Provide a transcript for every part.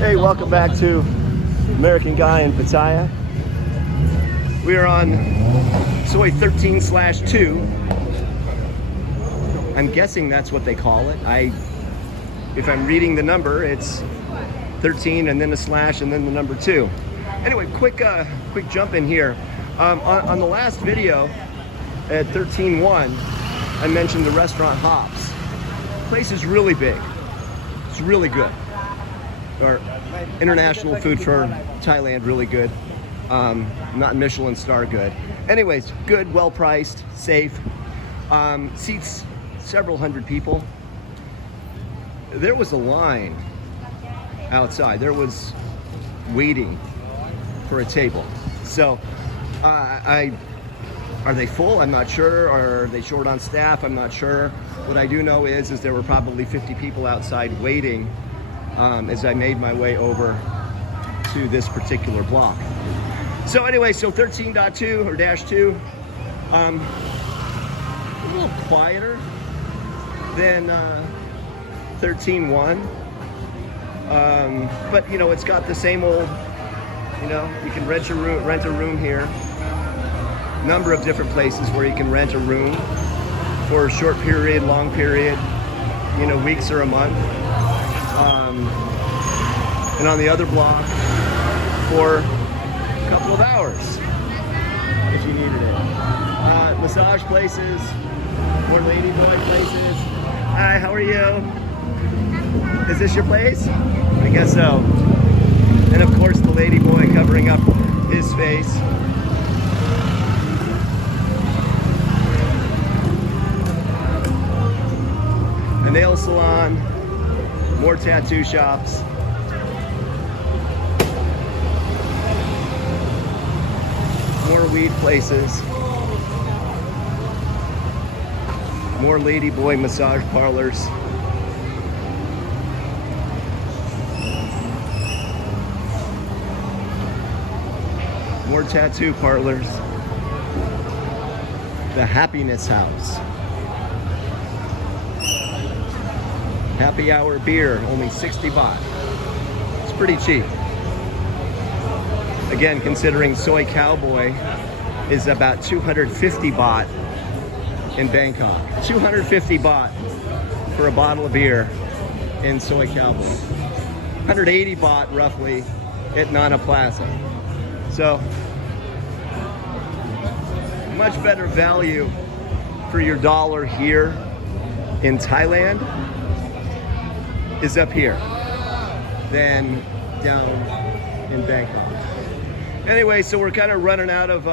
Hey, welcome back to American Guy in Pattaya. We are on Soi 13/2. I'm guessing that's what they call it. If I'm reading the number, it's 13 and then a slash and then the number 2. Anyway, quick jump in here. On the last video at 13.1, I mentioned the restaurant Hops. The place is really big. It's really good. Or international food for Thailand, really good. Not Michelin star good. Anyways, good, well priced, safe. Seats several hundred people. There was a line outside. There was waiting for a table. So are they full? I'm not sure. Or are they short on staff? I'm not sure. What I do know is there were probably 50 people outside waiting as I made my way over to this particular block. So anyway, so 13.2 or -2, a little quieter than 13.1, but you know, it's got the same old, you know, you can rent a room here. Number of different places where you can rent a room for a short period, long period, you know, weeks or a month. And on the other block for a couple of hours if you needed it. Massage places, more Ladyboy places. Hi, how are you? Is this your place? I guess so. And of course the Ladyboy covering up his face. A nail salon, more tattoo shops. More weed places. More Ladyboy massage parlors. More tattoo parlors. The Happiness House. Happy hour beer, only 60 baht. It's pretty cheap. Again, considering Soy Cowboy is about 250 baht in Bangkok. 250 baht for a bottle of beer in Soy Cowboy. 180 baht roughly at Nana Plaza. So, much better value for your dollar here in Thailand is up here than down in Bangkok. Anyway, so we're kind of running out of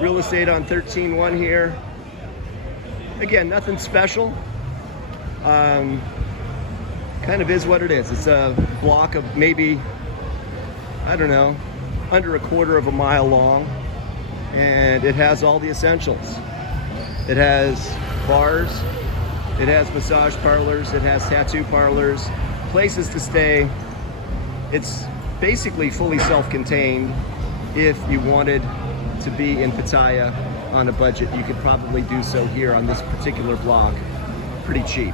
real estate on 13.1 here. Again, nothing special. Kind of is what it is. It's a block of maybe, I don't know, under a quarter of a mile long. And it has all the essentials. It has bars. It has massage parlors. It has tattoo parlors. Places to stay. It's basically fully self-contained. If you wanted to be in Pattaya on a budget, you could probably do so here on this particular block. Pretty cheap.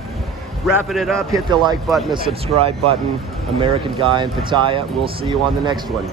Wrapping it up, hit the like button, the subscribe button. American Guy in Pattaya. We'll see you on the next one.